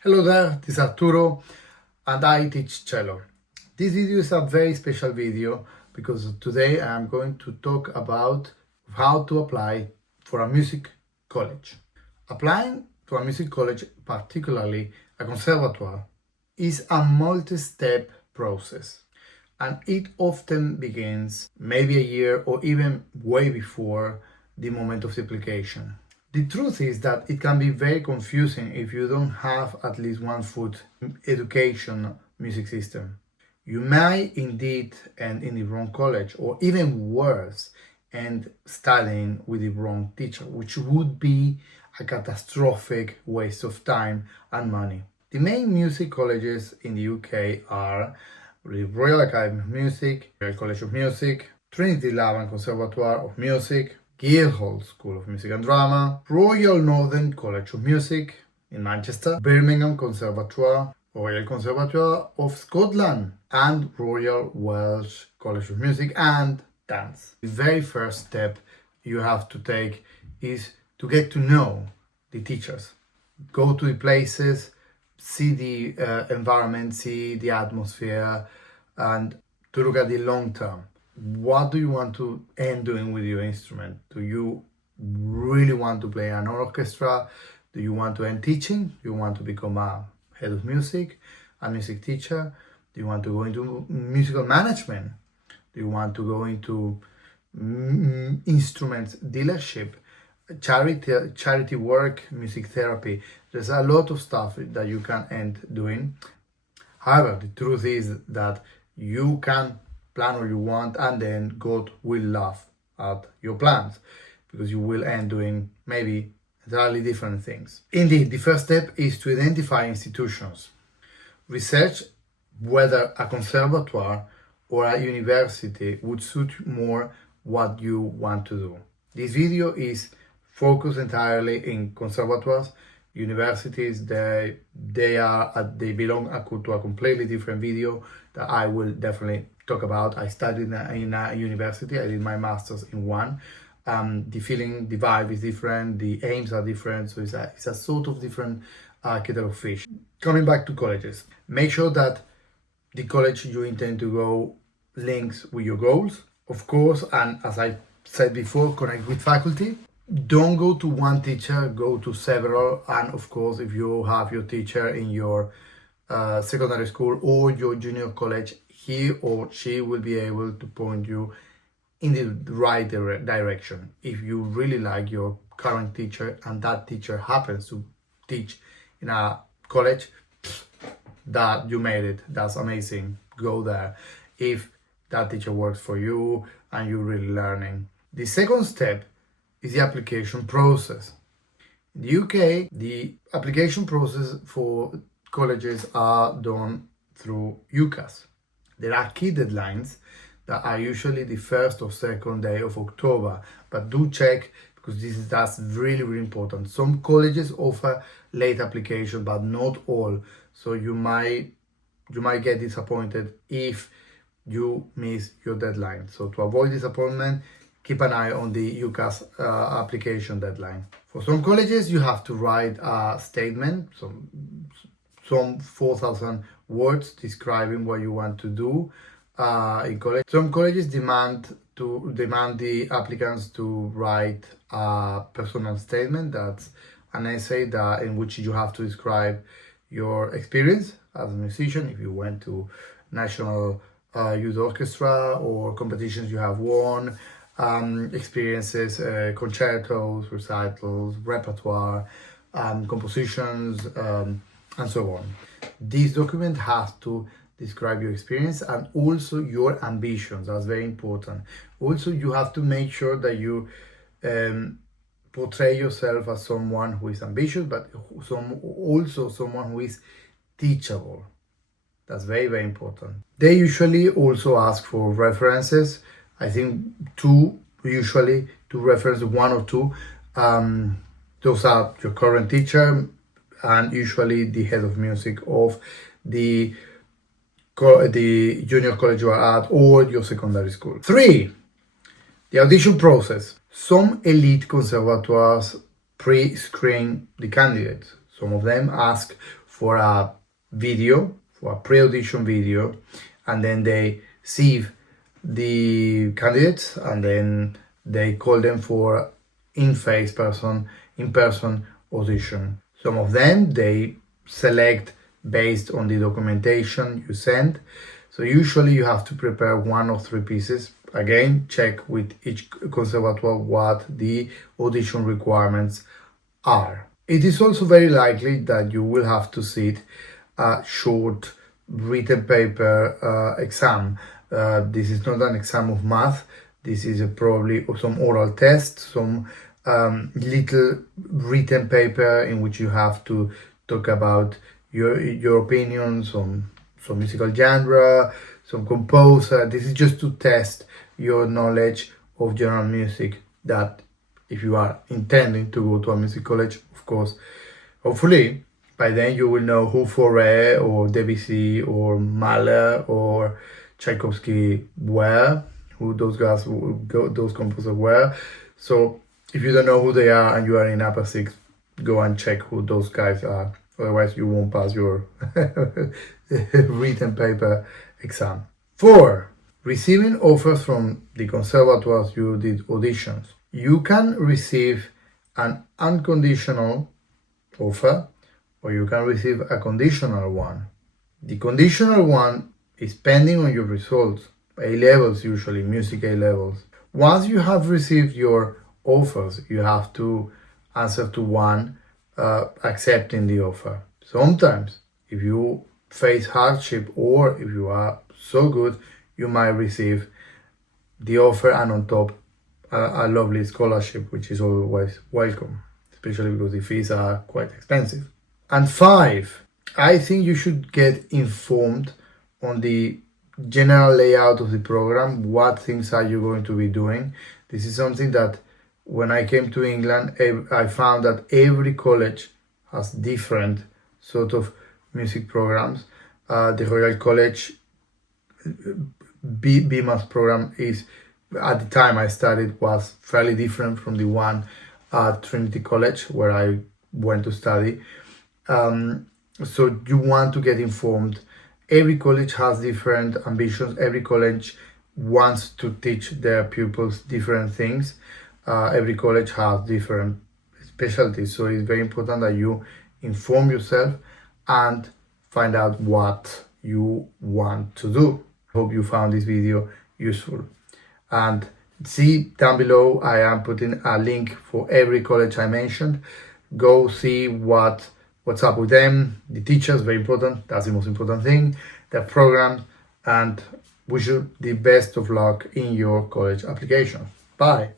Hello there, this is Arturo and I teach cello. This video is a very special video because today I am going to talk about how to apply for a music college. Applying to a music college, particularly a conservatoire, is a multi-step process and it often begins maybe a year or even way before the moment of the application. The truth is that it can be very confusing if you don't have at least one foot in education music system. You may indeed end in the wrong college, or even worse, end studying with the wrong teacher, which would be a catastrophic waste of time and money. The main music colleges in the UK are the Royal Academy of Music, Royal College of Music, Trinity Laban Conservatoire of Music, Guildhall School of Music and Drama, Royal Northern College of Music in Manchester, Birmingham Conservatoire, Royal Conservatoire of Scotland, and Royal Welsh College of Music and Dance. The very first step you have to take is to get to know the teachers. Go to the places, see the environment, see the atmosphere, and to look at the long term. What do you want to end doing with your instrument? Do you really want to play an orchestra? Do you want to end teaching? Do you want to become a head of music, a music teacher? Do you want to go into musical management? Do you want to go into instruments dealership, charity work, music therapy? There's a lot of stuff that you can end doing. However, the truth is that you can plan what you want and then God will laugh at your plans because you will end doing maybe entirely different things. Indeed, the first step is to identify institutions. Research whether a conservatoire or a university would suit more what you want to do. This video is focused entirely in conservatoires. Universities, they belong to a completely different video that I will definitely talk about. I studied in a university. I did my master's in one. The feeling, the vibe is different. The aims are different. So it's a sort of different kettle of fish. Coming back to colleges, make sure that the college you intend to go links with your goals, of course. And as I said before, connect with faculty. Don't go to one teacher, go to several. And of course, if you have your teacher in your secondary school or your junior college, he or she will be able to point you in the right direction. If you really like your current teacher and that teacher happens to teach in a college, that you made it. That's amazing. Go there. If that teacher works for you and you're really learning. The second step is the application process. In the UK, the application process for colleges are done through UCAS. There are key deadlines that are usually the first or second day of October, but do check because that's really, really important. Some colleges offer late application, but not all. So you might get disappointed if you miss your deadline. So to avoid disappointment, keep an eye on the UCAS application deadline. For some colleges, you have to write a statement, some 4,000 words describing what you want to do in college. Some colleges demand the applicants to write a personal statement. That's an essay in which you have to describe your experience as a musician, if you went to national youth orchestra or competitions you have won, experiences, concertos, recitals, repertoire, compositions, and so on. This document has to describe your experience and also your ambitions. That's very important. Also, you have to make sure that you portray yourself as someone who is ambitious, but also someone who is teachable. That's very, very important. They usually also ask for references. I think two references, one or two. Those are your current teacher and usually the head of music of the junior college you are at or your secondary school. 3. The audition process. Some elite conservatoires pre-screen the candidates. Some of them ask for a video, for a pre-audition video, and then they sieve the candidates, and then they call them for in-person audition. Some of them they select based on the documentation you send. So usually you have to prepare 1 or 3 pieces. Again, check with each conservatoire what the audition requirements are. It is also very likely that you will have to sit a short written paper exam. This is not an exam of math. This is probably some oral test, some little written paper in which you have to talk about your opinions on some musical genre, some composer. This is just to test your knowledge of general music, that if you are intending to go to a music college, of course, hopefully by then you will know who Fauré or Debussy or Mahler or Tchaikovsky were, who those guys, those composers were. So if you don't know who they are and you are in upper 6, go and check who those guys are. Otherwise, you won't pass your written paper exam. 4. Receiving offers from the conservatoires you did auditions. You can receive an unconditional offer, or you can receive a conditional one. The conditional one is pending on your results. A-levels usually, music A-levels. Once you have received your offers, you have to answer to one accepting the offer. Sometimes, if you face hardship or if you are so good, you might receive the offer and on top a lovely scholarship, which is always welcome, especially because the fees are quite expensive. And 5, I think you should get informed on the general layout of the program. What things are you going to be doing? This is something that when I came to England, I found that every college has different sort of music programs. The Royal College BMAS program is, at the time I studied, was fairly different from the one at Trinity College where I went to study. So you want to get informed. Every college has different ambitions. Every college wants to teach their pupils different things. Every college has different specialties. So it's very important that you inform yourself and find out what you want to do. Hope you found this video useful. And see down below, I am putting a link for every college I mentioned. Go see what's up with them, the teachers, very important, that's the most important thing, their programs, and wish you the best of luck in your college application. Bye.